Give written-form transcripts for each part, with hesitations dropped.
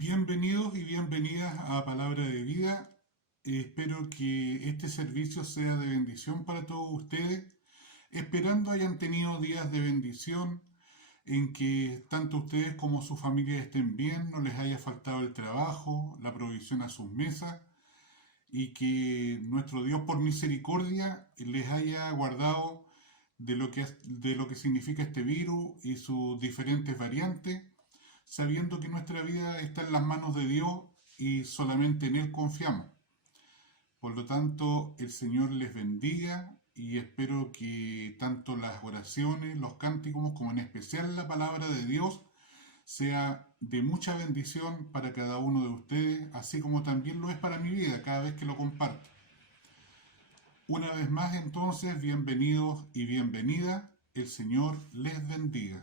Bienvenidos y bienvenidas a Palabra de Vida. Espero que este servicio sea de bendición para todos ustedes, esperando hayan tenido días de bendición en que tanto ustedes como su familia estén bien, no les haya faltado el trabajo, la provisión a sus mesas y que nuestro Dios por misericordia les haya guardado de lo que significa este virus y sus diferentes variantes, sabiendo que nuestra vida está en las manos de Dios y solamente en Él confiamos. Por lo tanto, el Señor les bendiga y espero que tanto las oraciones, los cánticos, como en especial la palabra de Dios, sea de mucha bendición para cada uno de ustedes, así como también lo es para mi vida cada vez que lo comparto. Una vez más, entonces, bienvenidos y bienvenida. El Señor les bendiga.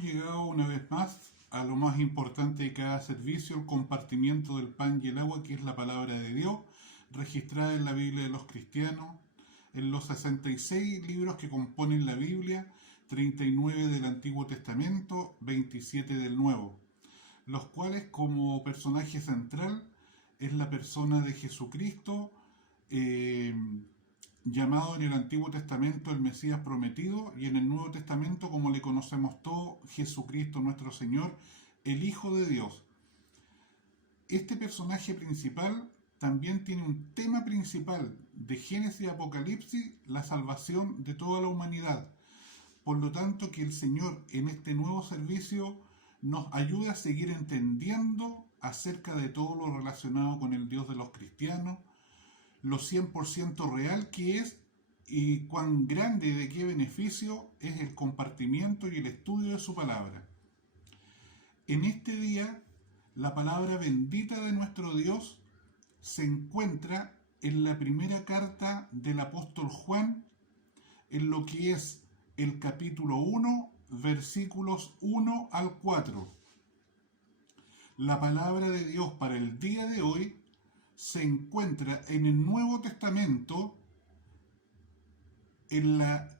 hemos llegado una vez más a lo más importante de cada servicio, el compartimiento del pan y el agua, que es la palabra de Dios, registrada en la Biblia de los cristianos, en los 66 libros que componen la Biblia, 39 del Antiguo Testamento, 27 del Nuevo, los cuales como personaje central es la persona de Jesucristo, llamado en el Antiguo Testamento el Mesías prometido, y en el Nuevo Testamento, como le conocemos todos, Jesucristo nuestro Señor, el Hijo de Dios. Este personaje principal también tiene un tema principal de Génesis y Apocalipsis, la salvación de toda la humanidad. Por lo tanto, que el Señor en este nuevo servicio nos ayude a seguir entendiendo acerca de todo lo relacionado con el Dios de los cristianos, lo 100% real que es y cuán grande y de qué beneficio es el compartimiento y el estudio de su palabra. En este día, la palabra bendita de nuestro Dios se encuentra en la primera carta del apóstol Juan, en lo que es el capítulo 1, versículos 1 al 4. La palabra de Dios para el día de hoy se encuentra en el Nuevo Testamento, en la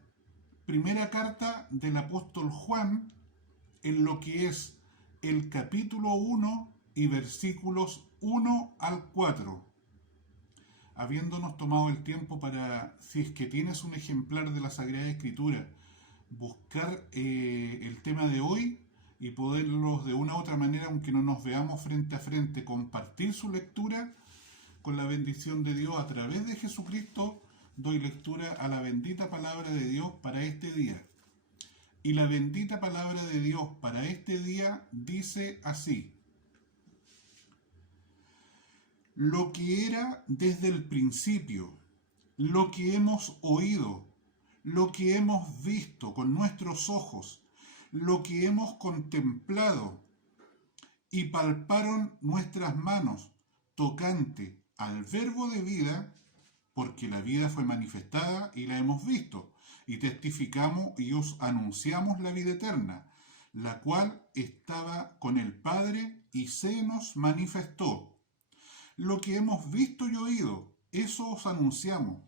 primera carta del apóstol Juan, en lo que es el capítulo 1 y versículos 1 al 4. Habiéndonos tomado el tiempo para, si es que tienes un ejemplar de la Sagrada Escritura, buscar el tema de hoy y poderlos de una u otra manera, aunque no nos veamos frente a frente, compartir su lectura. Con la bendición de Dios a través de Jesucristo, doy lectura a la bendita palabra de Dios para este día. Y la bendita palabra de Dios para este día dice así: lo que era desde el principio, lo que hemos oído, lo que hemos visto con nuestros ojos, lo que hemos contemplado y palparon nuestras manos tocante al verbo de vida, porque la vida fue manifestada y la hemos visto, y testificamos y os anunciamos la vida eterna, la cual estaba con el Padre y se nos manifestó. Lo que hemos visto y oído, eso os anunciamos,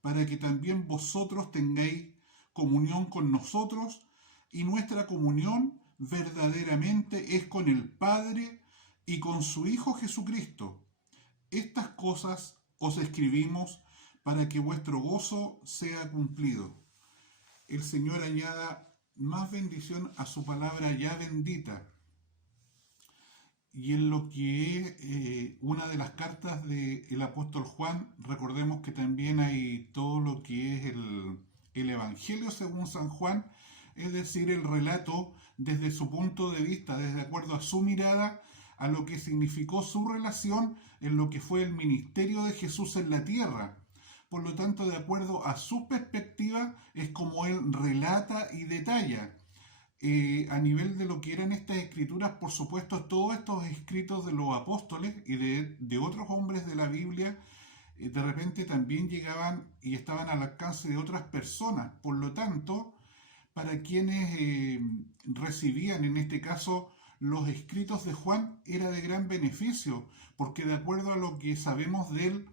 para que también vosotros tengáis comunión con nosotros, y nuestra comunión verdaderamente es con el Padre y con su Hijo Jesucristo. Estas cosas os escribimos para que vuestro gozo sea cumplido. El Señor añada más bendición a su palabra ya bendita. Y en lo que es una de las cartas del apóstol Juan, recordemos que también hay todo lo que es el Evangelio según San Juan, es decir, el relato desde su punto de vista, desde acuerdo a su mirada, a lo que significó su relación en lo que fue el ministerio de Jesús en la tierra. Por lo tanto, de acuerdo a su perspectiva, es como él relata y detalla. A nivel de lo que eran estas escrituras, por supuesto, todos estos escritos de los apóstoles y de otros hombres de la Biblia, de repente también llegaban y estaban al alcance de otras personas. Por lo tanto, para quienes recibían, en este caso, los escritos de Juan, era de gran beneficio, porque de acuerdo a lo que sabemos de él,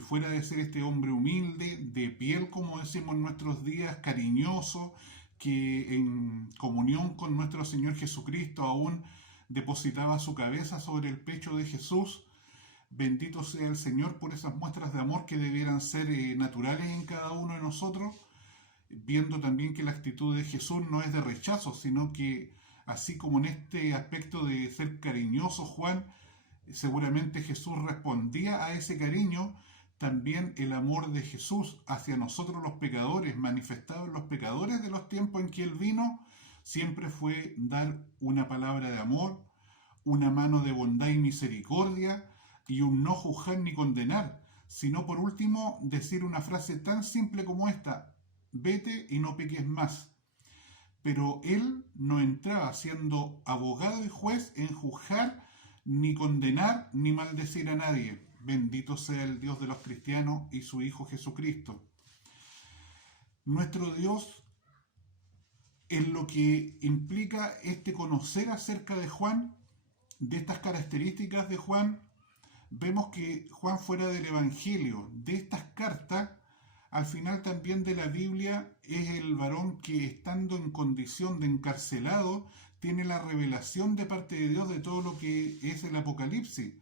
fuera de ser este hombre humilde, de piel, como decimos en nuestros días, cariñoso, que en comunión con nuestro Señor Jesucristo aún depositaba su cabeza sobre el pecho de Jesús. Bendito sea el Señor por esas muestras de amor que debieran ser naturales en cada uno de nosotros, viendo también que la actitud de Jesús no es de rechazo, sino que así como en este aspecto de ser cariñoso Juan, seguramente Jesús respondía a ese cariño, también el amor de Jesús hacia nosotros los pecadores, manifestado en los pecadores de los tiempos en que Él vino, siempre fue dar una palabra de amor, una mano de bondad y misericordia, y un no juzgar ni condenar, sino por último decir una frase tan simple como esta: vete y no peques más. Pero Él no entraba siendo abogado y juez en juzgar, ni condenar, ni maldecir a nadie. Bendito sea el Dios de los cristianos y su Hijo Jesucristo. Nuestro Dios en lo que implica este conocer acerca de Juan, de estas características de Juan, vemos que Juan, fuera del Evangelio, de estas cartas, al final también de la Biblia, es el varón que, estando en condición de encarcelado, tiene la revelación de parte de Dios de todo lo que es el Apocalipsis.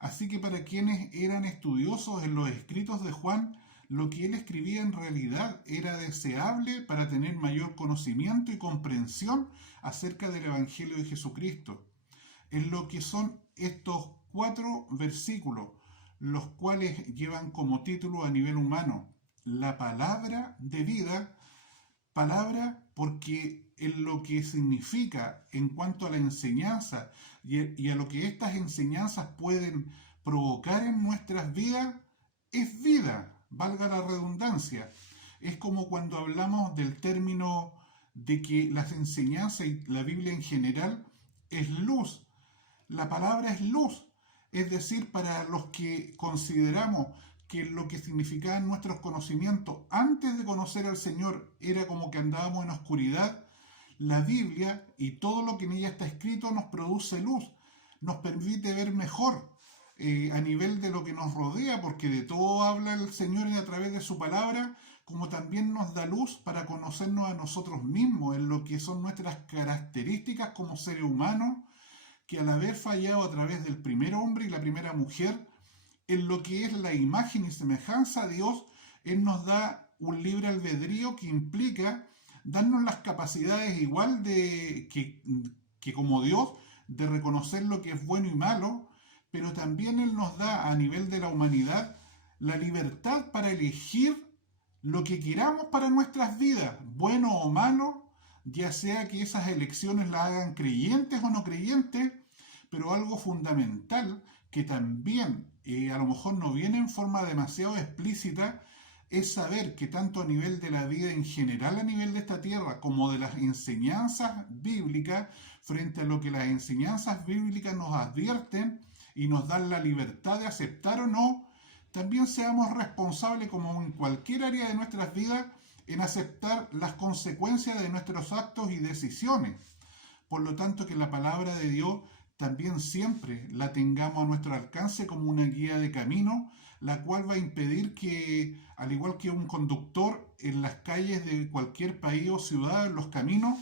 Así que para quienes eran estudiosos en los escritos de Juan, lo que él escribía en realidad era deseable para tener mayor conocimiento y comprensión acerca del Evangelio de Jesucristo. En lo que son estos 4 versículos, los cuales llevan como título a nivel humano la palabra de vida, palabra porque en lo que significa en cuanto a la enseñanza y a lo que estas enseñanzas pueden provocar en nuestras vidas, es vida, valga la redundancia. Es como cuando hablamos del término de que las enseñanzas y la Biblia en general es luz. La palabra es luz, es decir, para los que consideramos que lo que significaban nuestros conocimientos antes de conocer al Señor era como que andábamos en oscuridad, la Biblia y todo lo que en ella está escrito nos produce luz, nos permite ver mejor a nivel de lo que nos rodea, porque de todo habla el Señor a través de su palabra, como también nos da luz para conocernos a nosotros mismos, en lo que son nuestras características como seres humanos, que al haber fallado a través del primer hombre y la primera mujer, en lo que es la imagen y semejanza a Dios, Él nos da un libre albedrío que implica darnos las capacidades igual que como Dios, de reconocer lo que es bueno y malo, pero también Él nos da a nivel de la humanidad la libertad para elegir lo que queramos para nuestras vidas, bueno o malo, ya sea que esas elecciones las hagan creyentes o no creyentes, pero algo fundamental que también a lo mejor no viene en forma demasiado explícita, es saber que tanto a nivel de la vida en general, a nivel de esta tierra, como de las enseñanzas bíblicas, frente a lo que las enseñanzas bíblicas nos advierten y nos dan la libertad de aceptar o no, también seamos responsables, como en cualquier área de nuestras vidas, en aceptar las consecuencias de nuestros actos y decisiones. Por lo tanto, que la palabra de Dios también siempre la tengamos a nuestro alcance como una guía de camino, la cual va a impedir que, al igual que un conductor en las calles de cualquier país o ciudad, en los caminos,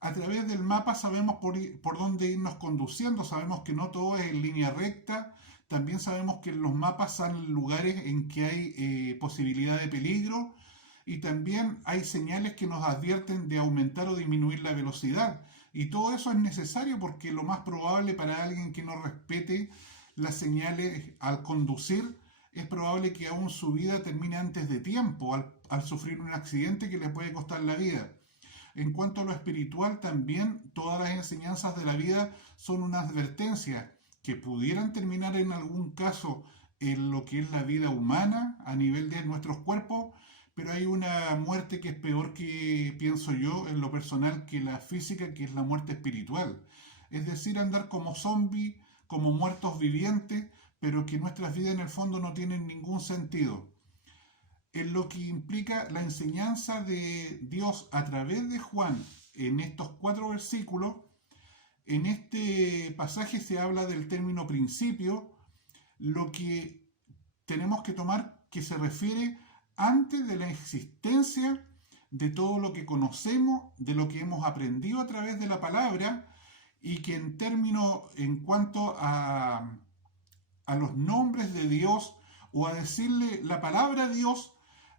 a través del mapa sabemos por dónde irnos conduciendo, sabemos que no todo es en línea recta, también sabemos que en los mapas salen lugares en que hay posibilidad de peligro, y también hay señales que nos advierten de aumentar o disminuir la velocidad. Y todo eso es necesario porque lo más probable para alguien que no respete las señales al conducir, es probable que aún su vida termine antes de tiempo al sufrir un accidente que le puede costar la vida. En cuanto a lo espiritual, también todas las enseñanzas de la vida son una advertencia que pudieran terminar en algún caso en lo que es la vida humana a nivel de nuestros cuerpos, pero hay una muerte que es peor, que pienso yo en lo personal, que la física, que es la muerte espiritual. Es decir, andar como zombies, como muertos vivientes, pero que nuestras vidas en el fondo no tienen ningún sentido. En lo que implica la enseñanza de Dios a través de Juan en estos 4 versículos, en este pasaje se habla del término principio, lo que tenemos que tomar que se refiere antes de la existencia de todo lo que conocemos, de lo que hemos aprendido a través de la palabra, y que en cuanto a los nombres de Dios o a decirle la palabra Dios,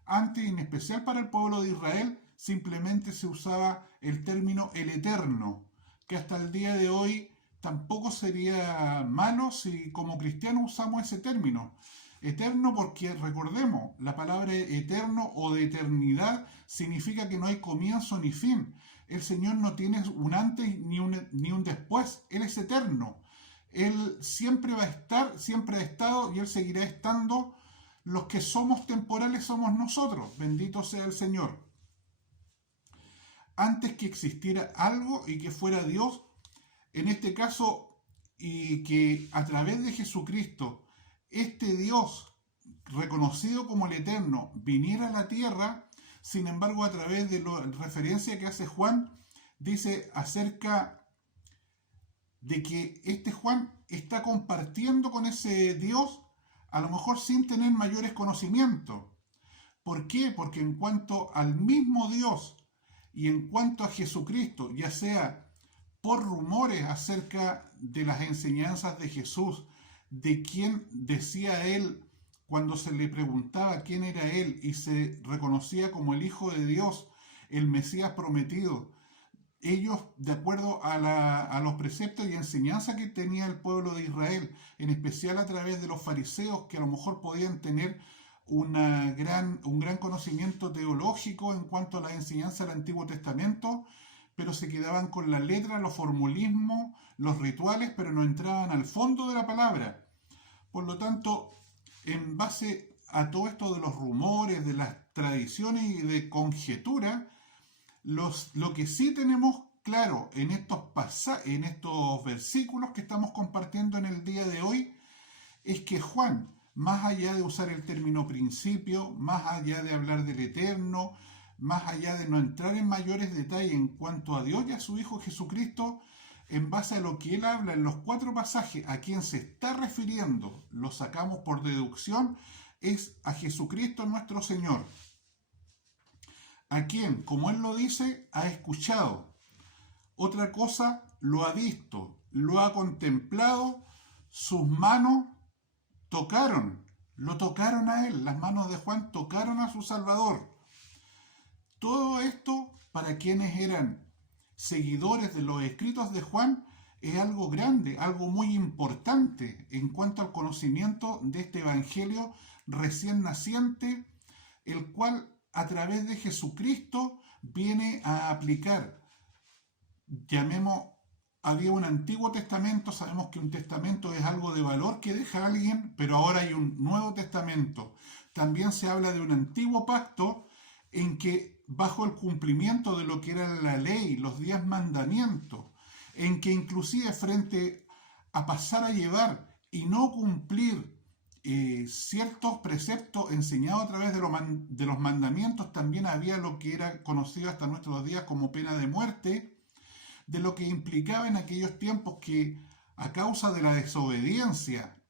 antes, en especial para el pueblo de Israel, simplemente se usaba el término el Eterno, que hasta el día de hoy tampoco sería malo si como cristianos usamos ese término. Eterno porque, recordemos, la palabra eterno o de eternidad significa que no hay comienzo ni fin. El Señor no tiene un antes ni un después. Él es eterno. Él siempre va a estar, siempre ha estado y Él seguirá estando. Los que somos temporales somos nosotros. Bendito sea el Señor. Antes que existiera algo y que fuera Dios, en este caso, y que a través de Jesucristo, este Dios, reconocido como el Eterno, viniera a la tierra, Sin embargo, a través de la referencia que hace Juan, dice acerca de que este Juan está compartiendo con ese Dios, a lo mejor sin tener mayores conocimientos. ¿Por qué? Porque en cuanto al mismo Dios y en cuanto a Jesucristo, ya sea por rumores acerca de las enseñanzas de Jesús, de quién decía él cuando se le preguntaba quién era él y se reconocía como el Hijo de Dios, el Mesías prometido, ellos, de acuerdo a los preceptos y enseñanzas que tenía el pueblo de Israel, en especial a través de los fariseos, que a lo mejor podían tener un gran conocimiento teológico en cuanto a la enseñanza del Antiguo Testamento, pero se quedaban con la letra, los formulismos, los rituales, pero no entraban al fondo de la palabra. Por lo tanto, en base a todo esto de los rumores, de las tradiciones y de conjetura, lo que sí tenemos claro en estos versículos que estamos compartiendo en el día de hoy, es que Juan, más allá de usar el término principio, más allá de hablar del eterno, más allá de no entrar en mayores detalles en cuanto a Dios y a su Hijo Jesucristo, en base a lo que él habla en los 4 pasajes, a quien se está refiriendo, lo sacamos por deducción, es a Jesucristo nuestro Señor, a quien, como él lo dice, ha escuchado. Otra cosa, lo ha visto, lo ha contemplado, sus manos lo tocaron a él, las manos de Juan tocaron a su Salvador. Todo esto, para quienes eran seguidores de los escritos de Juan, es algo grande, algo muy importante en cuanto al conocimiento de este evangelio recién naciente, el cual a través de Jesucristo viene a aplicar. Había un Antiguo Testamento, sabemos que un testamento es algo de valor que deja a alguien, pero ahora hay un Nuevo Testamento. También se habla de un antiguo pacto en que bajo el cumplimiento de lo que era la ley, los 10 mandamientos, en que inclusive frente a pasar a llevar y no cumplir ciertos preceptos enseñados a través de los mandamientos, también había lo que era conocido hasta nuestros días como pena de muerte, de lo que implicaba en aquellos tiempos que a causa de la desobediencia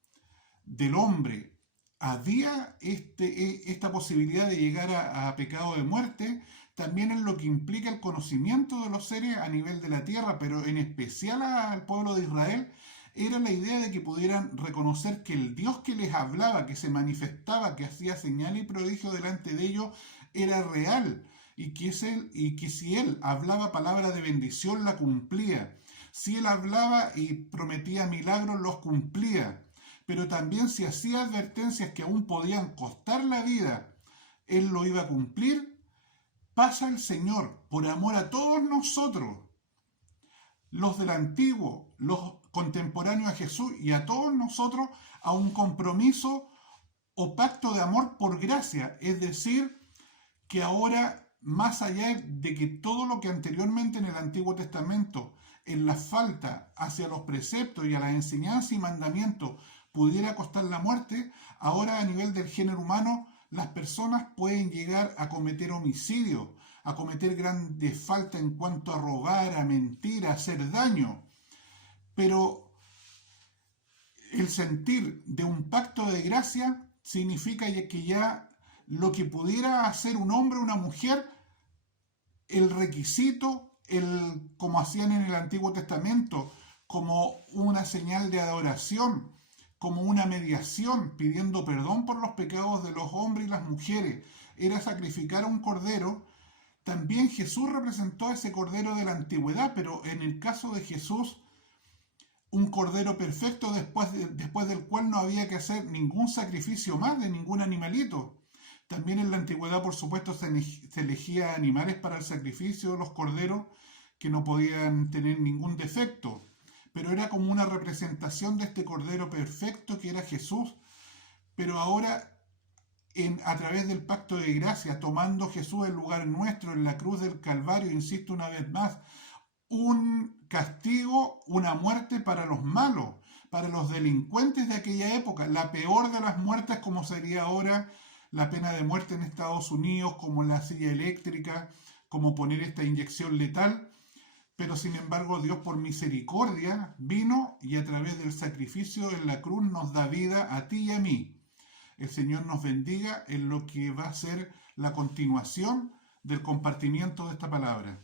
del hombre había esta posibilidad de llegar a pecado de muerte, también en lo que implica el conocimiento de los seres a nivel de la tierra, pero en especial al pueblo de Israel, era la idea de que pudieran reconocer que el Dios que les hablaba, que se manifestaba, que hacía señal y prodigio delante de ellos, era real, y que si él hablaba palabra de bendición, la cumplía. Si él hablaba y prometía milagros, los cumplía. Pero también si hacía advertencias que aún podían costar la vida, él lo iba a cumplir. Pasa el Señor, por amor a todos nosotros, los del antiguo, los contemporáneos a Jesús y a todos nosotros, a un compromiso o pacto de amor por gracia. Es decir, que ahora, más allá de que todo lo que anteriormente en el Antiguo Testamento, en la falta hacia los preceptos y a las enseñanzas y mandamientos, pudiera costar la muerte, ahora a nivel del género humano, las personas pueden llegar a cometer homicidio, a cometer grandes faltas en cuanto a robar, a mentir, a hacer daño. Pero el sentir de un pacto de gracia significa que ya lo que pudiera hacer un hombre o una mujer, el requisito, como hacían en el Antiguo Testamento, como una señal de adoración, como una mediación, pidiendo perdón por los pecados de los hombres y las mujeres, era sacrificar a un cordero. También Jesús representó a ese cordero de la antigüedad, pero en el caso de Jesús, un cordero perfecto después del cual no había que hacer ningún sacrificio más de ningún animalito. También en la antigüedad, por supuesto, se elegía animales para el sacrificio, los corderos, que no podían tener ningún defecto. Pero era como una representación de este cordero perfecto que era Jesús. Pero ahora, a través del pacto de gracia, tomando Jesús el lugar nuestro en la cruz del Calvario, insisto una vez más, un castigo, una muerte para los malos, para los delincuentes de aquella época, la peor de las muertes, como sería ahora la pena de muerte en Estados Unidos, como la silla eléctrica, como poner esta inyección letal, pero sin embargo Dios por misericordia vino y a través del sacrificio en la cruz nos da vida a ti y a mí. El Señor nos bendiga en lo que va a ser la continuación del compartimiento de esta palabra.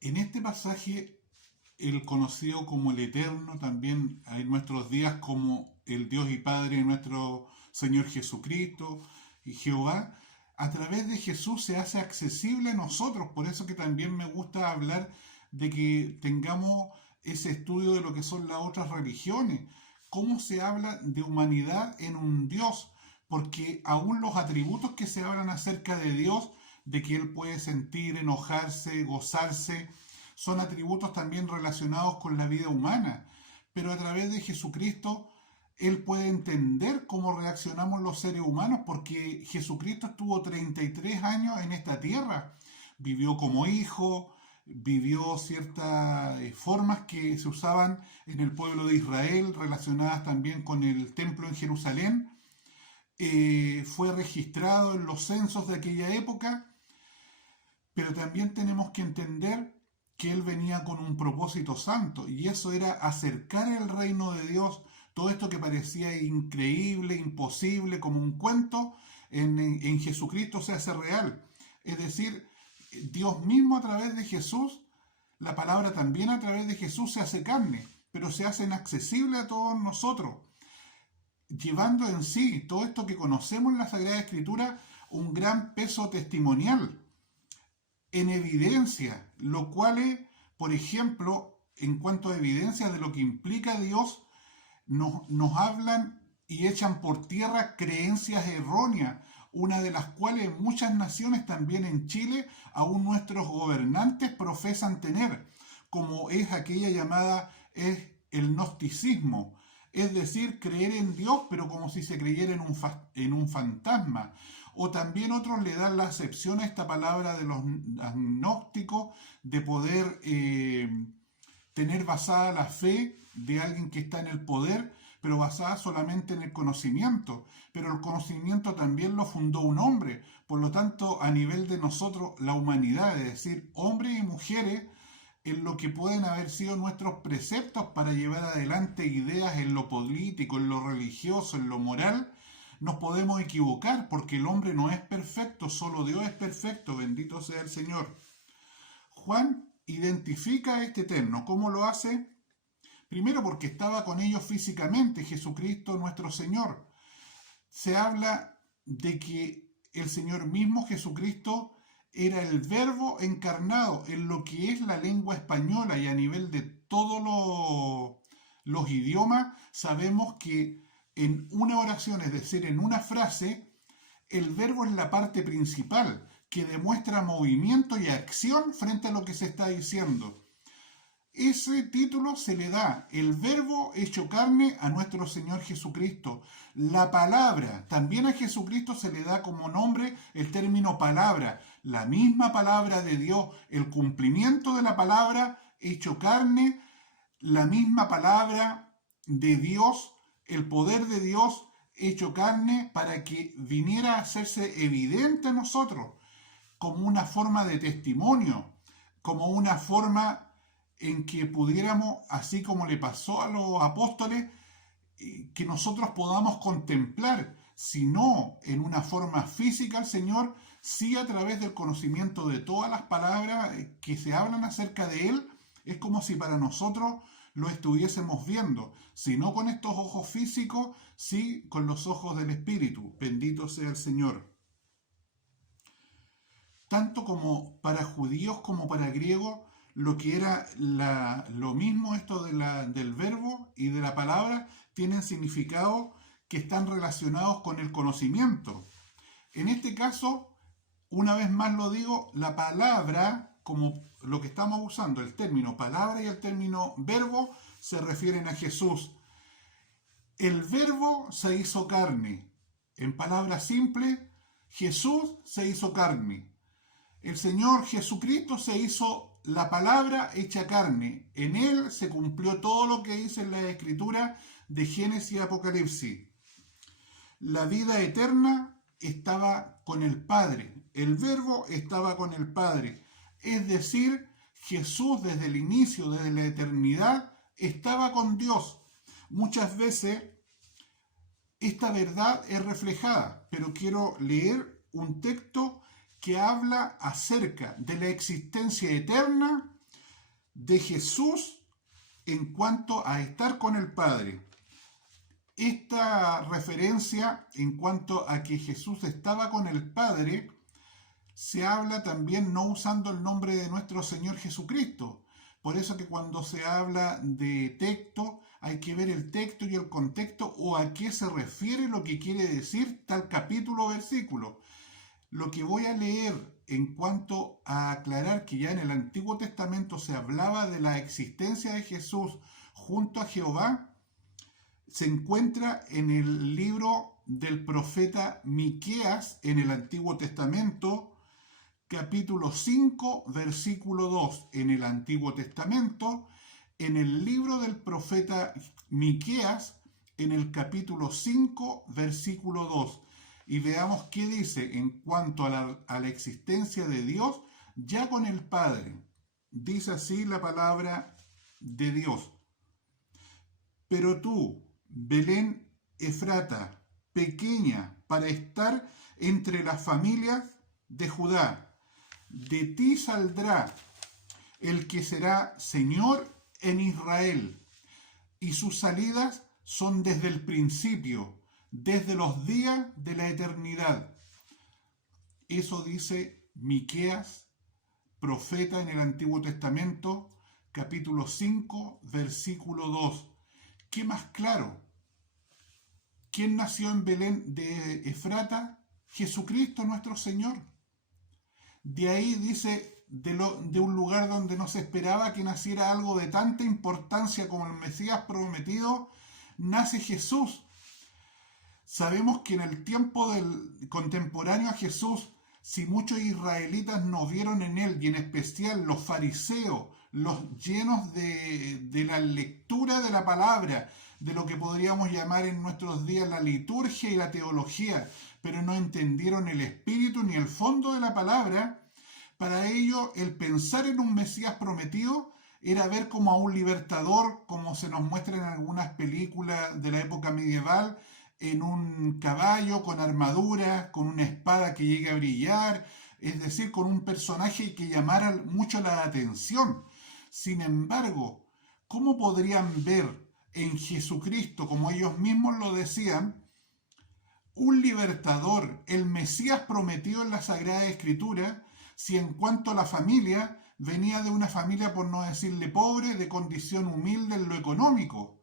En este pasaje, el conocido como el Eterno, también en nuestros días como el Dios y Padre de nuestro Señor Jesucristo y Jehová, a través de Jesús se hace accesible a nosotros. Por eso que también me gusta hablar de que tengamos ese estudio de lo que son las otras religiones. Cómo se habla de humanidad en un Dios, porque aún los atributos que se hablan acerca de Dios, de que Él puede sentir, enojarse, gozarse, son atributos también relacionados con la vida humana. Pero a través de Jesucristo, Él puede entender cómo reaccionamos los seres humanos, porque Jesucristo estuvo 33 años en esta tierra. Vivió como hijo, vivió ciertas formas que se usaban en el pueblo de Israel, relacionadas también con el templo en Jerusalén. Fue registrado en los censos de aquella época, pero también tenemos que entender que Él venía con un propósito santo, y eso era acercar el reino de Dios. Todo esto que parecía increíble, imposible, como un cuento, en Jesucristo se hace real. Es decir, Dios mismo a través de Jesús, la palabra también a través de Jesús se hace carne, pero se hace accesible a todos nosotros, llevando en sí todo esto que conocemos en la Sagrada Escritura un gran peso testimonial, en evidencia, lo cual, por ejemplo, en cuanto a evidencia de lo que implica Dios, nos hablan y echan por tierra creencias erróneas, una de las cuales muchas naciones, también en Chile, aún nuestros gobernantes profesan tener, como es aquella llamada el gnosticismo, es decir, creer en Dios, pero como si se creyera en un fantasma. O también otros le dan la acepción a esta palabra de los agnósticos, de poder tener basada la fe de alguien que está en el poder, pero basada solamente en el conocimiento. Pero el conocimiento también lo fundó un hombre. Por lo tanto, a nivel de nosotros, la humanidad, es decir, hombres y mujeres, en lo que pueden haber sido nuestros preceptos para llevar adelante ideas en lo político, en lo religioso, en lo moral, nos podemos equivocar, porque el hombre no es perfecto, solo Dios es perfecto, bendito sea el Señor. Juan identifica a este Eterno. ¿Cómo lo hace? Primero porque estaba con ellos físicamente, Jesucristo nuestro Señor. Se habla de que el Señor mismo, Jesucristo, era el Verbo encarnado en lo que es la lengua española, y a nivel de todos los idiomas sabemos que en una oración, es decir, en una frase, el verbo es la parte principal que demuestra movimiento y acción frente a lo que se está diciendo. Ese título se le da, el verbo hecho carne, a nuestro Señor Jesucristo. La palabra, también a Jesucristo se le da como nombre el término palabra. La misma palabra de Dios, el cumplimiento de la palabra hecho carne, la misma palabra de Dios, el poder de Dios hecho carne para que viniera a hacerse evidente a nosotros, como una forma de testimonio, como una forma en que pudiéramos, así como le pasó a los apóstoles, que nosotros podamos contemplar, si no en una forma física al Señor, sí a través del conocimiento de todas las palabras que se hablan acerca de Él. Es como si para nosotros lo estuviésemos viendo, si no con estos ojos físicos, sí con los ojos del Espíritu. Bendito sea el Señor. Tanto como para judíos como para griegos, lo que era lo mismo, esto del verbo y de la palabra, tienen significados que están relacionados con el conocimiento. En este caso, una vez más lo digo, la palabra, como lo que estamos usando, el término palabra y el término verbo, se refieren a Jesús. El verbo se hizo carne. En palabras simples, Jesús se hizo carne. El Señor Jesucristo se hizo la palabra hecha carne. En Él se cumplió todo lo que dice en la Escritura de Génesis y Apocalipsis. La vida eterna estaba con el Padre. El Verbo estaba con el Padre. Es decir, Jesús desde el inicio, desde la eternidad, estaba con Dios. Muchas veces esta verdad es reflejada, pero quiero leer un texto que habla acerca de la existencia eterna de Jesús en cuanto a estar con el Padre. Esta referencia en cuanto a que Jesús estaba con el Padre se habla también no usando el nombre de nuestro Señor Jesucristo. Por eso que cuando se habla de texto hay que ver el texto y el contexto o a qué se refiere lo que quiere decir tal capítulo o versículo. Lo que voy a leer en cuanto a aclarar que ya en el Antiguo Testamento se hablaba de la existencia de Jesús junto a Jehová, se encuentra en el libro del profeta Miqueas en el Antiguo Testamento, capítulo 5, versículo 2, en el Antiguo Testamento, en el libro del profeta Miqueas, en el capítulo 5, versículo 2. Y veamos qué dice en cuanto a la existencia de Dios ya con el Padre. Dice así la palabra de Dios. Pero tú, Belén Efrata, pequeña para estar entre las familias de Judá, de ti saldrá el que será Señor en Israel, y sus salidas son desde el principio, desde los días de la eternidad. Eso dice Miqueas, profeta en el Antiguo Testamento, capítulo 5, versículo 2. ¿Qué más claro? ¿Quién nació en Belén de Efrata? Jesucristo nuestro Señor. De ahí dice, de un lugar donde no se esperaba que naciera algo de tanta importancia como el Mesías prometido, nace Jesús. Sabemos que en el tiempo del contemporáneo a Jesús, si muchos israelitas no vieron en él, y en especial los fariseos, los llenos de la lectura de la palabra, de lo que podríamos llamar en nuestros días la liturgia y la teología, pero no entendieron el espíritu ni el fondo de la palabra, para ellos el pensar en un Mesías prometido era ver como a un libertador, como se nos muestra en algunas películas de la época medieval, en un caballo con armadura, con una espada que llegue a brillar, es decir, con un personaje que llamara mucho la atención. Sin embargo, ¿cómo podrían ver en Jesucristo, como ellos mismos lo decían, un libertador, el Mesías prometido en la Sagrada Escritura, si en cuanto a la familia, venía de una familia, por no decirle pobre, de condición humilde en lo económico,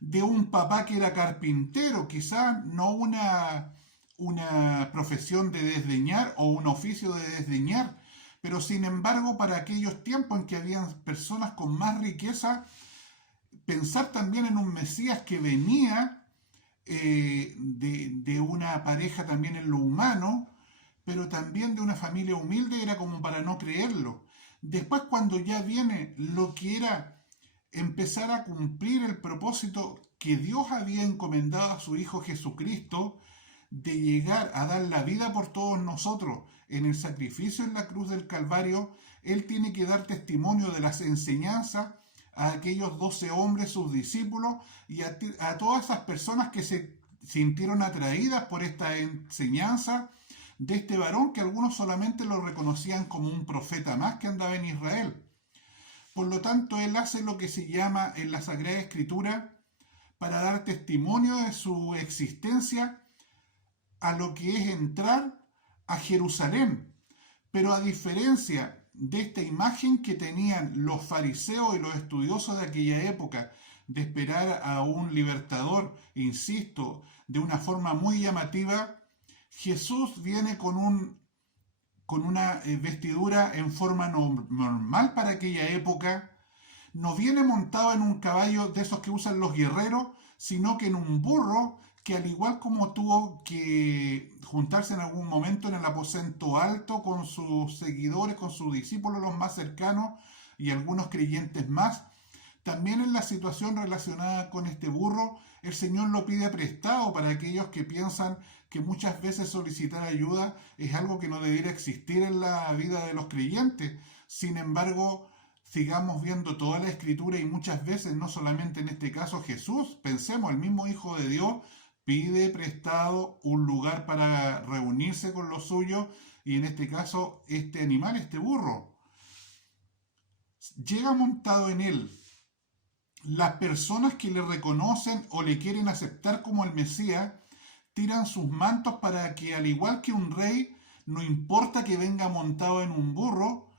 de un papá que era carpintero, quizá no una profesión de desdeñar o un oficio de desdeñar, pero sin embargo para aquellos tiempos en que habían personas con más riqueza, pensar también en un Mesías que venía de una pareja también en lo humano, pero también de una familia humilde, era como para no creerlo. Después cuando ya viene lo que era empezar a cumplir el propósito que Dios había encomendado a su Hijo Jesucristo, de llegar a dar la vida por todos nosotros en el sacrificio en la cruz del Calvario, Él tiene que dar testimonio de las enseñanzas a aquellos 12 hombres, sus discípulos, y a todas esas personas que se sintieron atraídas por esta enseñanza de este varón que algunos solamente lo reconocían como un profeta más que andaba en Israel. Por lo tanto, él hace lo que se llama en la Sagrada Escritura para dar testimonio de su existencia a lo que es entrar a Jerusalén. Pero a diferencia de esta imagen que tenían los fariseos y los estudiosos de aquella época de esperar a un libertador, insisto, de una forma muy llamativa, Jesús viene con una vestidura en forma normal para aquella época. No viene montado en un caballo de esos que usan los guerreros, sino que en un burro que, al igual como tuvo que juntarse en algún momento en el aposento alto con sus seguidores, con sus discípulos los más cercanos y algunos creyentes más, también en la situación relacionada con este burro, el Señor lo pide prestado para aquellos que piensan que muchas veces solicitar ayuda es algo que no debiera existir en la vida de los creyentes. Sin embargo, sigamos viendo toda la Escritura y muchas veces, no solamente en este caso Jesús, pensemos, el mismo Hijo de Dios pide prestado un lugar para reunirse con los suyos y en este caso este animal, este burro, llega montado en él. Las personas que le reconocen o le quieren aceptar como el Mesías tiran sus mantos para que, al igual que un rey, no importa que venga montado en un burro,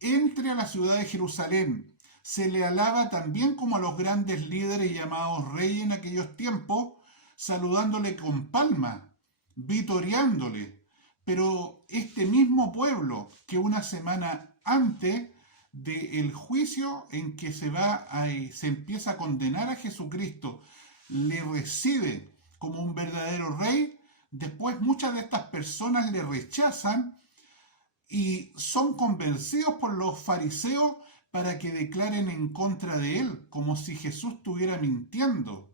entre a la ciudad de Jerusalén. Se le alaba también como a los grandes líderes llamados reyes en aquellos tiempos, saludándole con palma, vitoreándole. Pero este mismo pueblo que una semana antes del juicio en que se empieza a condenar a Jesucristo, le recibe como un verdadero rey, después muchas de estas personas le rechazan y son convencidos por los fariseos para que declaren en contra de él, como si Jesús estuviera mintiendo.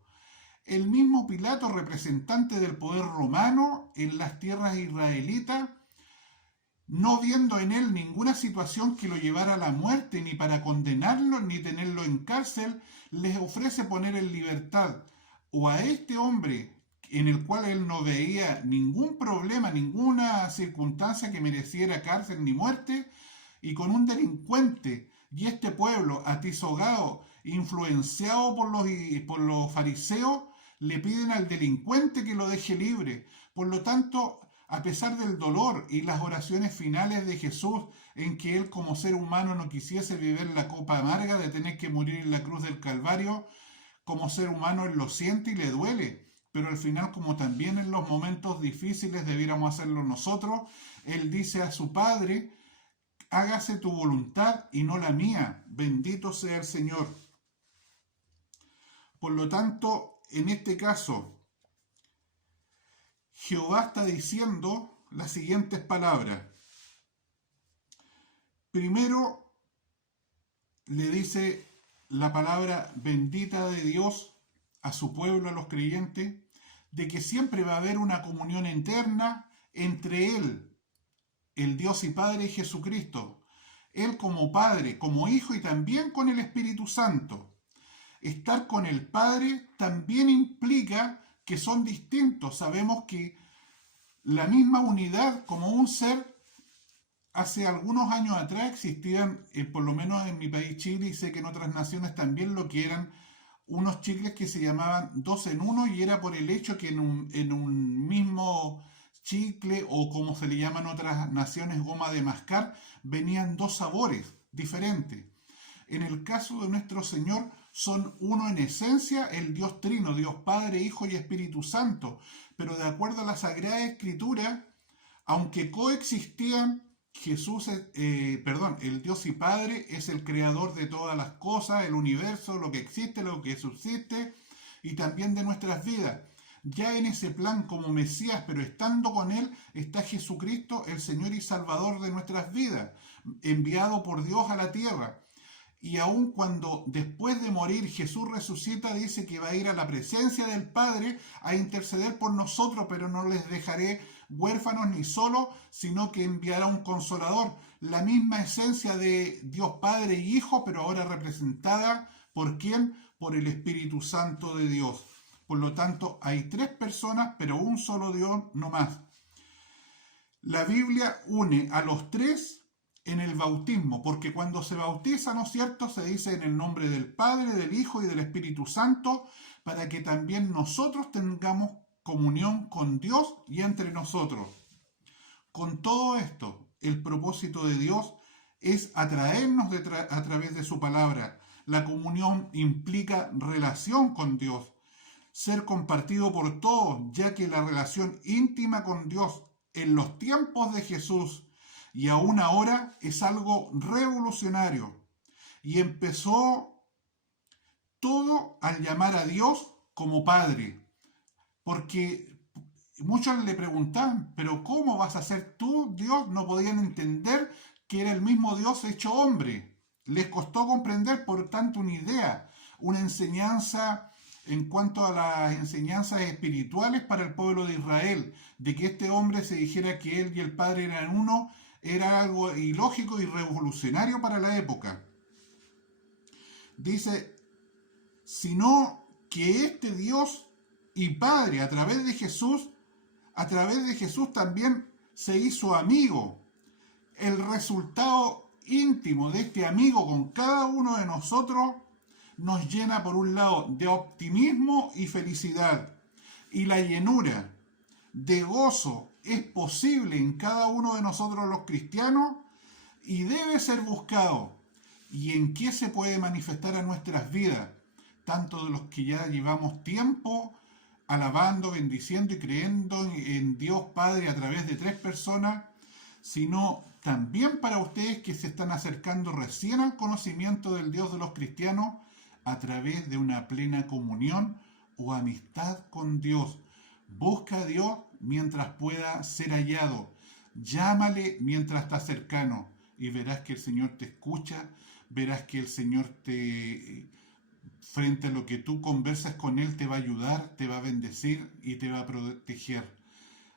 El mismo Pilato, representante del poder romano en las tierras israelitas, no viendo en él ninguna situación que lo llevara a la muerte, ni para condenarlo, ni tenerlo en cárcel, les ofrece poner en libertad o a este hombre en el cual él no veía ningún problema, ninguna circunstancia que mereciera cárcel ni muerte, y con un delincuente y este pueblo atizogado, influenciado por los fariseos, le piden al delincuente que lo deje libre. Por lo tanto, a pesar del dolor y las oraciones finales de Jesús, en que él como ser humano no quisiese vivir la copa amarga de tener que morir en la cruz del Calvario, como ser humano él lo siente y le duele, pero al final, como también en los momentos difíciles debiéramos hacerlo nosotros, él dice a su Padre: hágase tu voluntad y no la mía, bendito sea el Señor. Por lo tanto, en este caso, Jehová está diciendo las siguientes palabras. Primero, le dice la palabra bendita de Dios a su pueblo, a los creyentes, de que siempre va a haber una comunión eterna entre Él, el Dios y Padre, y Jesucristo. Él como Padre, como Hijo y también con el Espíritu Santo. Estar con el Padre también implica que son distintos. Sabemos que la misma unidad como un ser, hace algunos años atrás existían, por lo menos en mi país Chile, y sé que en otras naciones también lo que eran, unos chicles que se llamaban 2 en 1, y era por el hecho que en un mismo chicle, o como se le llama en otras naciones, goma de mascar, venían dos sabores diferentes. En el caso de nuestro Señor, son uno en esencia, el Dios Trino, Dios Padre, Hijo y Espíritu Santo. Pero de acuerdo a la Sagrada Escritura, aunque coexistían, el Dios y Padre es el creador de todas las cosas, el universo, lo que existe, lo que subsiste, y también de nuestras vidas. Ya en ese plan como Mesías, pero estando con Él, está Jesucristo, el Señor y Salvador de nuestras vidas, enviado por Dios a la tierra. Y aun cuando después de morir Jesús resucita, dice que va a ir a la presencia del Padre a interceder por nosotros, pero no les dejaré huérfanos ni solos, sino que enviará un consolador. La misma esencia de Dios Padre y Hijo, pero ahora representada ¿por quién? Por el Espíritu Santo de Dios. Por lo tanto, hay tres personas, pero un solo Dios, no más. La Biblia une a los tres en el bautismo, porque cuando se bautiza, ¿no es cierto?, se dice en el nombre del Padre, del Hijo y del Espíritu Santo, para que también nosotros tengamos comunión con Dios y entre nosotros. Con todo esto, el propósito de Dios es atraernos a través de su palabra. La comunión implica relación con Dios, ser compartido por todos, ya que la relación íntima con Dios en los tiempos de Jesús y aún ahora es algo revolucionario. Y empezó todo al llamar a Dios como Padre. Porque muchos le preguntaban, ¿pero cómo vas a ser tú, Dios? No podían entender que era el mismo Dios hecho hombre. Les costó comprender, por tanto, una idea, una enseñanza en cuanto a las enseñanzas espirituales para el pueblo de Israel, de que este hombre se dijera que él y el Padre eran uno, era algo ilógico y revolucionario para la época. Dice, sino que este Dios y Padre a través de Jesús también se hizo amigo. El resultado íntimo de este amigo con cada uno de nosotros nos llena por un lado de optimismo y felicidad, y la llenura de gozo es posible en cada uno de nosotros los cristianos y debe ser buscado. ¿Y en qué se puede manifestar en nuestras vidas? Tanto de los que ya llevamos tiempo alabando, bendiciendo y creyendo en Dios Padre a través de 3 personas, sino también para ustedes que se están acercando recién al conocimiento del Dios de los cristianos a través de una plena comunión o amistad con Dios. Busca a Dios mientras pueda ser hallado. Llámale mientras está cercano y verás que el Señor te escucha, verás que el Señor frente a lo que tú conversas con Él, te va a ayudar, te va a bendecir y te va a proteger.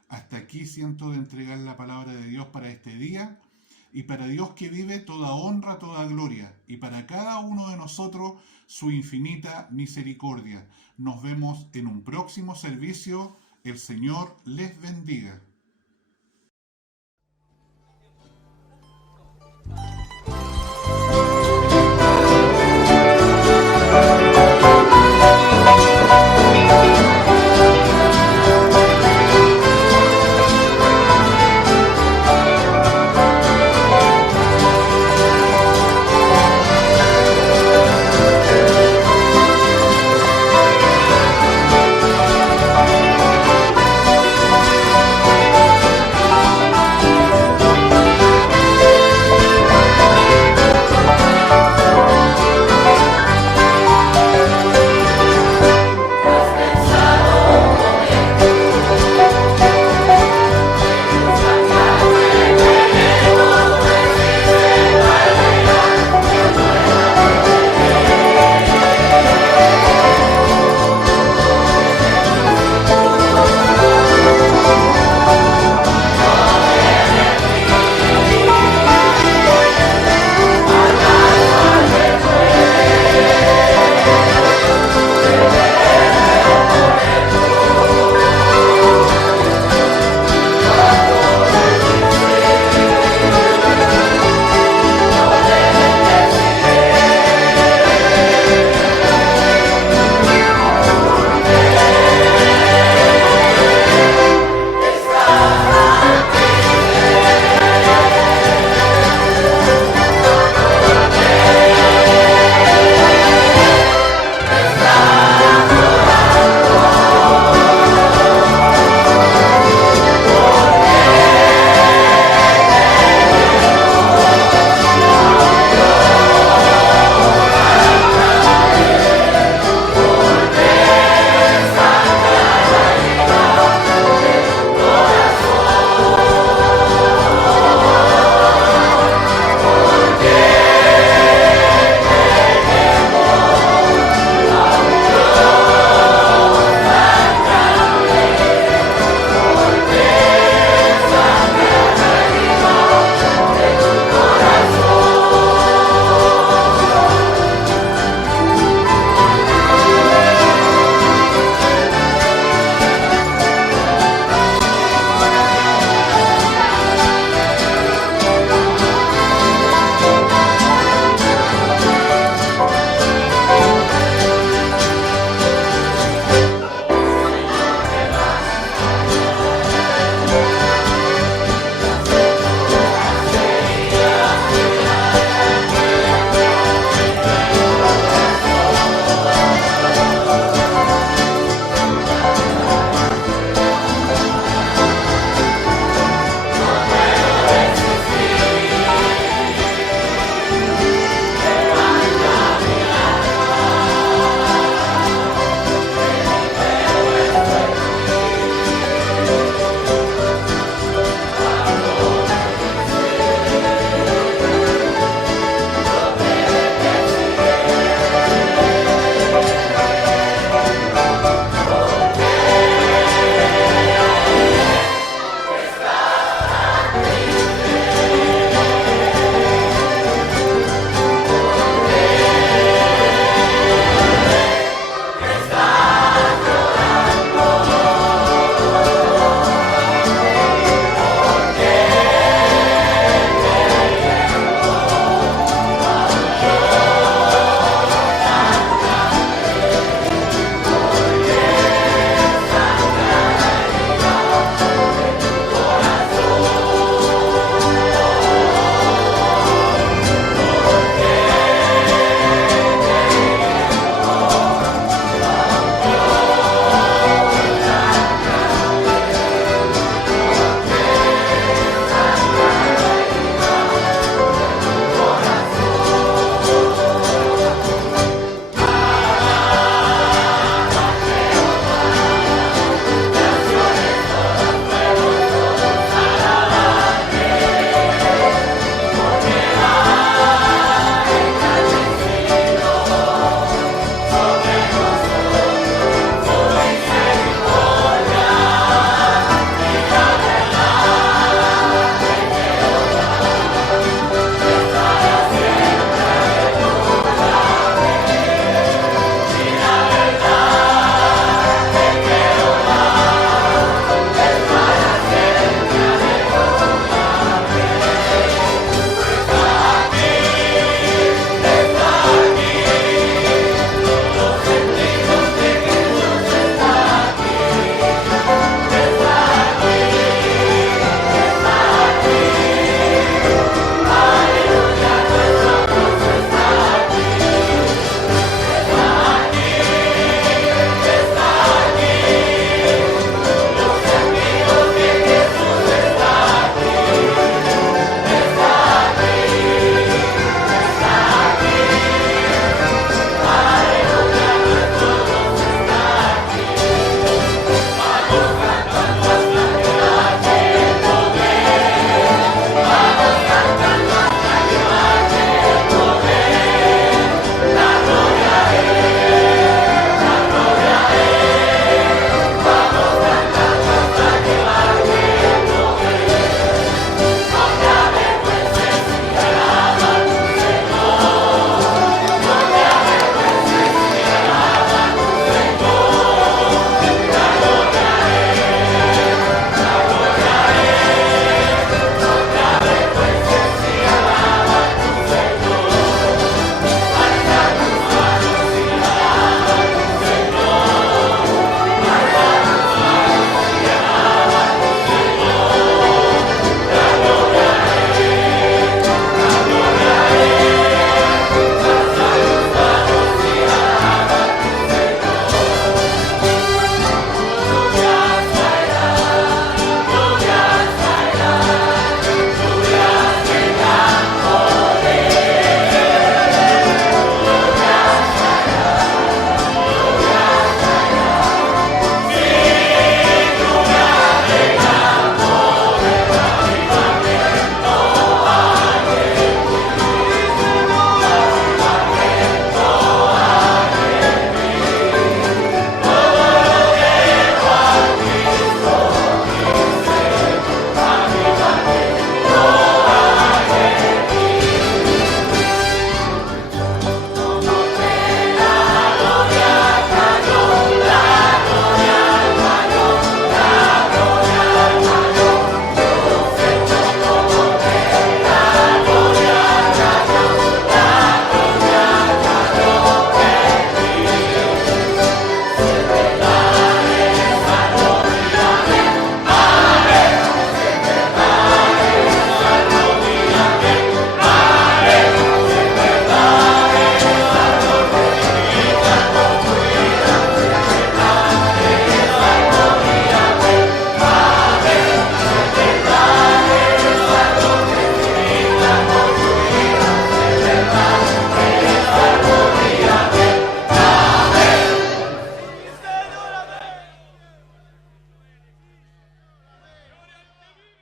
Hasta aquí siento de entregar la palabra de Dios para este día, y para Dios que vive toda honra, toda gloria, y para cada uno de nosotros su infinita misericordia. Nos vemos en un próximo servicio. El Señor les bendiga.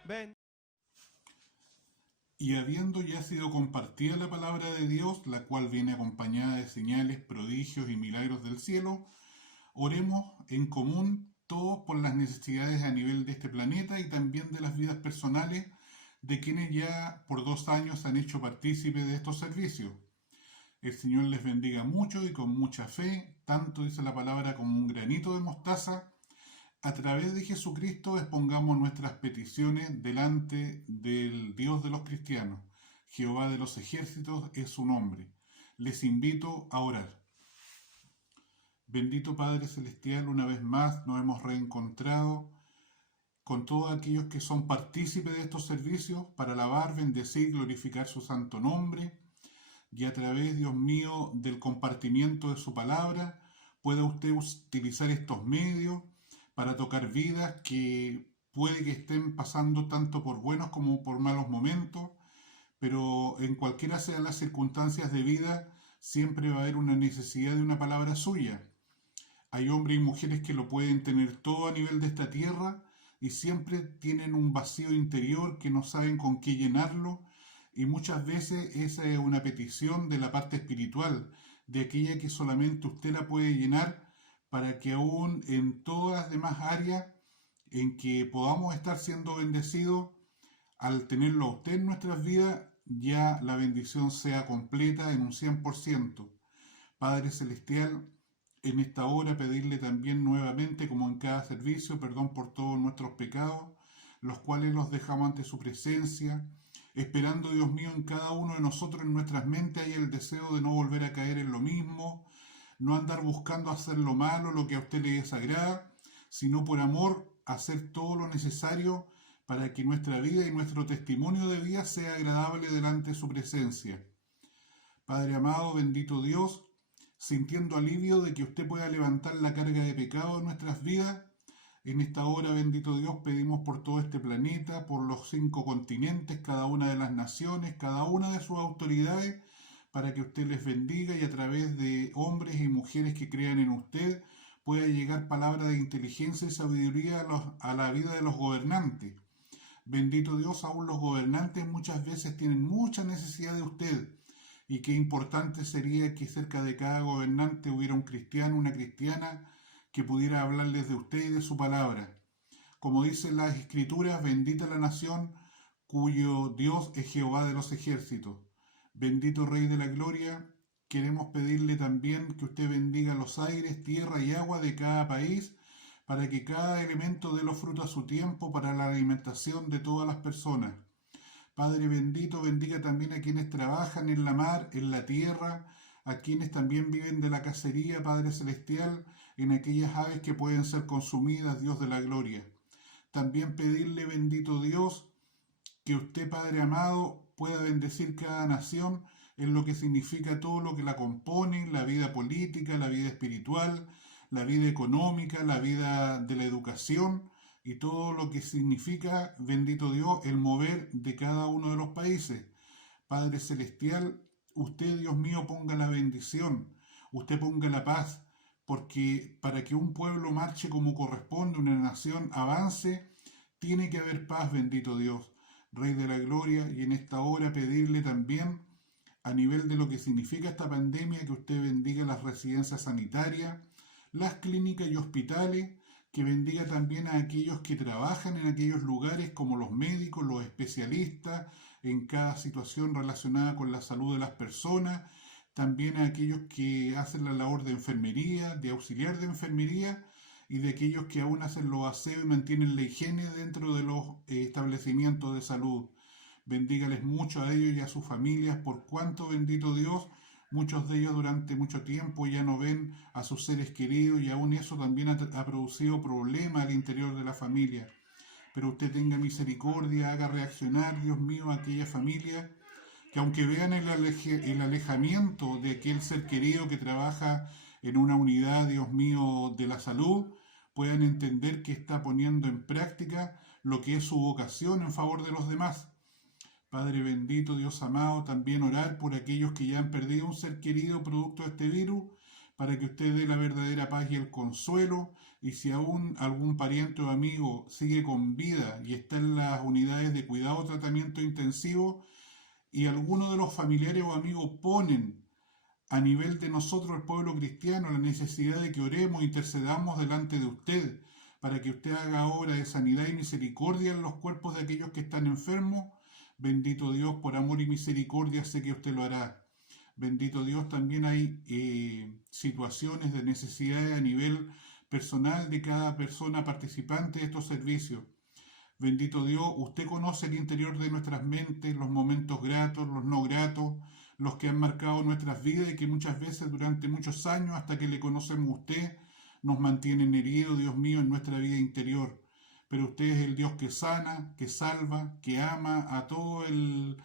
Ven. Y habiendo ya sido compartida la palabra de Dios, la cual viene acompañada de señales, prodigios y milagros del cielo, oremos en común todos por las necesidades a nivel de este planeta y también de las vidas personales de quienes ya por 2 años han hecho partícipes de estos servicios. El Señor les bendiga mucho y con mucha fe, tanto dice la palabra como un granito de mostaza. A través de Jesucristo expongamos nuestras peticiones delante del Dios de los cristianos. Jehová de los ejércitos es su nombre. Les invito a orar. Bendito Padre Celestial, una vez más nos hemos reencontrado con todos aquellos que son partícipes de estos servicios para alabar, bendecir, glorificar su santo nombre, y a través, Dios mío, del compartimiento de su palabra, pueda usted utilizar estos medios para tocar vidas que puede que estén pasando tanto por buenos como por malos momentos, pero en cualquiera sean las circunstancias de vida, siempre va a haber una necesidad de una palabra suya. Hay hombres y mujeres que lo pueden tener todo a nivel de esta tierra y siempre tienen un vacío interior que no saben con qué llenarlo, y muchas veces esa es una petición de la parte espiritual, de aquella que solamente usted la puede llenar para que aún en todas las demás áreas en que podamos estar siendo bendecidos, al tenerlo a usted en nuestras vidas, ya la bendición sea completa en un 100%. Padre Celestial, en esta hora pedirle también nuevamente, como en cada servicio, perdón por todos nuestros pecados, los cuales los dejamos ante su presencia, esperando, Dios mío, en cada uno de nosotros, en nuestras mentes, hay el deseo de no volver a caer en lo mismo, no andar buscando hacer lo malo, lo que a usted le desagrada, sino por amor hacer todo lo necesario para que nuestra vida y nuestro testimonio de vida sea agradable delante de su presencia. Padre amado, bendito Dios, sintiendo alivio de que usted pueda levantar la carga de pecado en nuestras vidas, en esta hora, bendito Dios, pedimos por todo este planeta, por los 5 continentes, cada una de las naciones, cada una de sus autoridades, para que usted les bendiga y a través de hombres y mujeres que crean en usted pueda llegar palabra de inteligencia y sabiduría a la vida de los gobernantes. Bendito Dios, aún los gobernantes muchas veces tienen mucha necesidad de usted, y qué importante sería que cerca de cada gobernante hubiera un cristiano, una cristiana, que pudiera hablarles de usted y de su palabra. Como dicen las Escrituras, bendita la nación cuyo Dios es Jehová de los ejércitos. Bendito Rey de la Gloria, queremos pedirle también que usted bendiga los aires, tierra y agua de cada país, para que cada elemento dé los frutos a su tiempo para la alimentación de todas las personas. Padre bendito, bendiga también a quienes trabajan en la mar, en la tierra, a quienes también viven de la cacería, Padre Celestial, en aquellas aves que pueden ser consumidas, Dios de la gloria. También pedirle, bendito Dios, que usted, Padre amado, pueda bendecir cada nación en lo que significa todo lo que la compone, la vida política, la vida espiritual, la vida económica, la vida de la educación y todo lo que significa, bendito Dios, el mover de cada uno de los países. Padre Celestial, usted, Dios mío, ponga la bendición, usted ponga la paz, porque para que un pueblo marche como corresponde, una nación avance, tiene que haber paz, bendito Dios, Rey de la Gloria, y en esta hora pedirle también, a nivel de lo que significa esta pandemia, que usted bendiga las residencias sanitarias, las clínicas y hospitales, que bendiga también a aquellos que trabajan en aquellos lugares como los médicos, los especialistas, en cada situación relacionada con la salud de las personas, también a aquellos que hacen la labor de enfermería, de auxiliar de enfermería, y de aquellos que aún hacen los aseos y mantienen la higiene dentro de los establecimientos de salud. Bendígales mucho a ellos y a sus familias, por cuanto, bendito Dios, muchos de ellos durante mucho tiempo ya no ven a sus seres queridos, y aún eso también ha producido problemas al interior de la familia. Pero usted tenga misericordia, haga reaccionar, Dios mío, a aquella familia que, aunque vean el alejamiento de aquel ser querido que trabaja en una unidad, Dios mío, de la salud, puedan entender que está poniendo en práctica lo que es su vocación en favor de los demás. Padre bendito, Dios amado, también orar por aquellos que ya han perdido un ser querido producto de este virus, para que usted dé la verdadera paz y el consuelo. Y si aún algún pariente o amigo sigue con vida y está en las unidades de cuidado o tratamiento intensivo, y alguno de los familiares o amigos ponen a nivel de nosotros, el pueblo cristiano, la necesidad de que oremos, intercedamos delante de usted, para que usted haga obra de sanidad y misericordia en los cuerpos de aquellos que están enfermos, bendito Dios, por amor y misericordia sé que usted lo hará. Bendito Dios, también hay situaciones de necesidad a nivel personal de cada persona participante de estos servicios. Bendito Dios, usted conoce el interior de nuestras mentes, los momentos gratos, los no gratos, los que han marcado nuestras vidas y que muchas veces durante muchos años, hasta que le conocemos a usted, nos mantienen heridos, Dios mío, en nuestra vida interior. Pero usted es el Dios que sana, que salva, que ama a todo el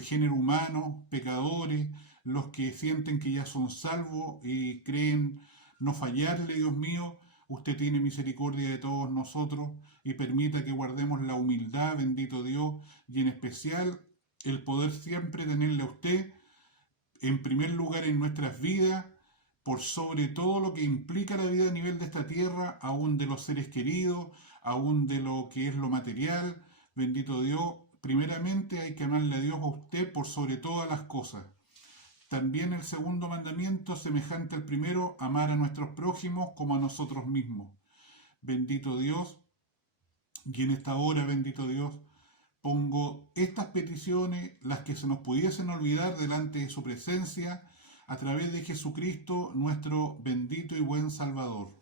género humano, pecadores, los que sienten que ya son salvos y creen no fallarle, Dios mío. Usted tiene misericordia de todos nosotros y permita que guardemos la humildad, bendito Dios, y en especial el poder siempre tenerle a usted en primer lugar en nuestras vidas, por sobre todo lo que implica la vida a nivel de esta tierra, aún de los seres queridos, aún de lo que es lo material. Bendito Dios, primeramente hay que amarle a Dios a usted por sobre todas las cosas. También el segundo mandamiento, semejante al primero, amar a nuestros prójimos como a nosotros mismos. Bendito Dios, y en esta hora, bendito Dios, pongo estas peticiones, las que se nos pudiesen olvidar delante de su presencia, a través de Jesucristo, nuestro bendito y buen Salvador.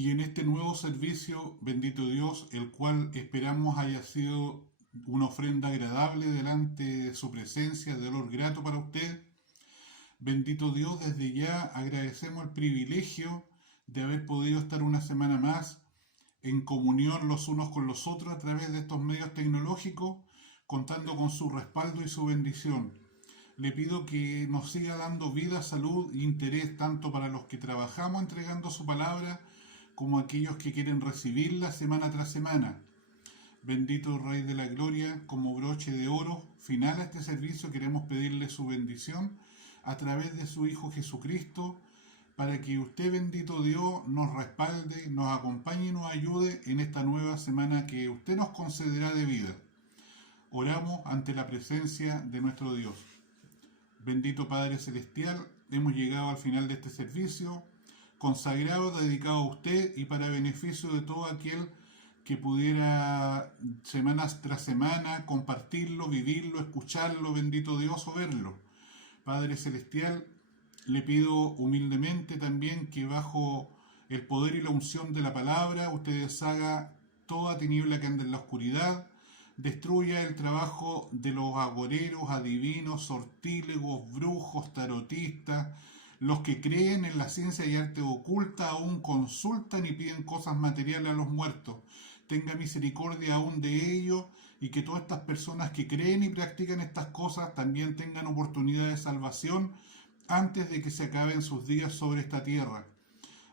Y en este nuevo servicio, bendito Dios, el cual esperamos haya sido una ofrenda agradable delante de su presencia, de olor grato para usted. Bendito Dios, desde ya agradecemos el privilegio de haber podido estar una semana más en comunión los unos con los otros a través de estos medios tecnológicos, contando con su respaldo y su bendición. Le pido que nos siga dando vida, salud e interés tanto para los que trabajamos entregando su palabra como aquellos que quieren recibirla semana tras semana. Bendito Rey de la Gloria, como broche de oro final a este servicio queremos pedirle su bendición a través de su Hijo Jesucristo, para que usted, bendito Dios, nos respalde, nos acompañe y nos ayude en esta nueva semana que usted nos concederá de vida. Oramos ante la presencia de nuestro Dios. Bendito Padre Celestial, hemos llegado al final de este servicio, consagrado, dedicado a usted y para beneficio de todo aquel que pudiera semanas tras semana compartirlo, vivirlo, escucharlo, bendito Dios, o verlo. Padre Celestial, le pido humildemente también que bajo el poder y la unción de la palabra usted deshaga toda tiniebla que anda en la oscuridad, destruya el trabajo de los agoreros, adivinos, sortílegos, brujos, tarotistas, los que creen en la ciencia y arte oculta, aún consultan y piden cosas materiales a los muertos. Tenga misericordia aún de ellos y que todas estas personas que creen y practican estas cosas también tengan oportunidad de salvación antes de que se acaben sus días sobre esta tierra.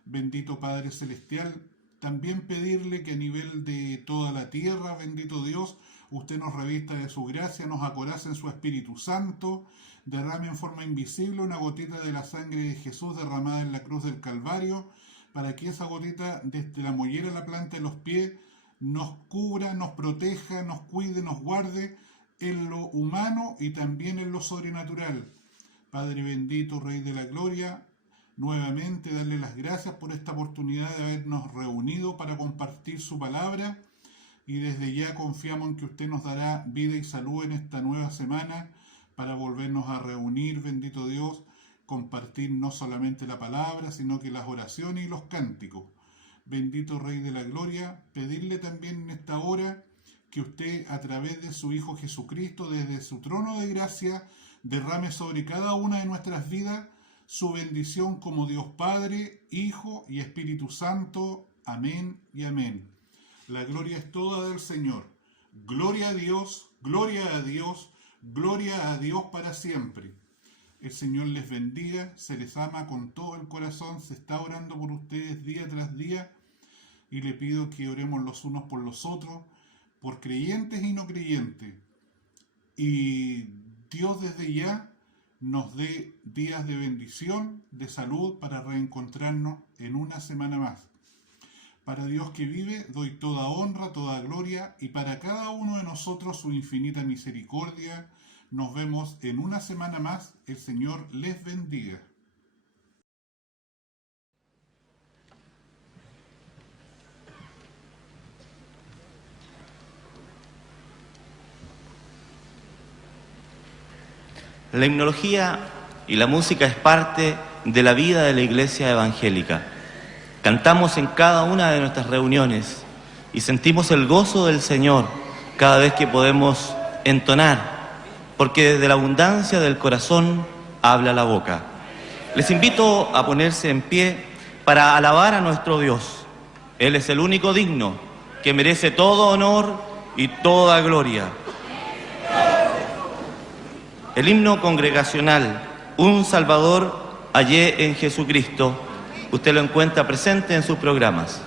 Bendito Padre Celestial, también pedirle que a nivel de toda la tierra, bendito Dios, usted nos revista de su gracia, nos acorace en su Espíritu Santo, derrame en forma invisible una gotita de la sangre de Jesús derramada en la cruz del Calvario, para que esa gotita desde la mollera a la planta de los pies nos cubra, nos proteja, nos cuide, nos guarde en lo humano y también en lo sobrenatural. Padre bendito, Rey de la Gloria, nuevamente darle las gracias por esta oportunidad de habernos reunido para compartir su palabra, y desde ya confiamos en que usted nos dará vida y salud en esta nueva semana para volvernos a reunir, bendito Dios, compartir no solamente la palabra, sino que las oraciones y los cánticos. Bendito Rey de la Gloria, pedirle también en esta hora que usted a través de su Hijo Jesucristo, desde su trono de gracia, derrame sobre cada una de nuestras vidas su bendición como Dios Padre, Hijo y Espíritu Santo. Amén y amén. La gloria es toda del Señor. Gloria a Dios, gloria a Dios, gloria a Dios para siempre. El Señor les bendiga, se les ama con todo el corazón, se está orando por ustedes día tras día y le pido que oremos los unos por los otros, por creyentes y no creyentes. Y Dios desde ya nos dé días de bendición, de salud para reencontrarnos en una semana más. Para Dios que vive doy toda honra, toda gloria y para cada uno de nosotros su infinita misericordia. Nos vemos en una semana más. El Señor les bendiga. La himnología y la música es parte de la vida de la Iglesia evangélica. Cantamos en cada una de nuestras reuniones y sentimos el gozo del Señor cada vez que podemos entonar, porque desde la abundancia del corazón habla la boca. Les invito a ponerse en pie para alabar a nuestro Dios. Él es el único digno, que merece todo honor y toda gloria. El himno congregacional, Un Salvador hallé en Jesucristo, usted lo encuentra presente en sus programas.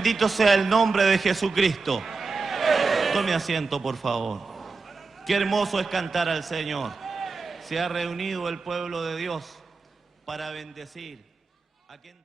bendito sea el nombre de Jesucristo. Tome asiento, por favor. Qué hermoso es cantar al Señor. Se ha reunido el pueblo de Dios para bendecir a quien...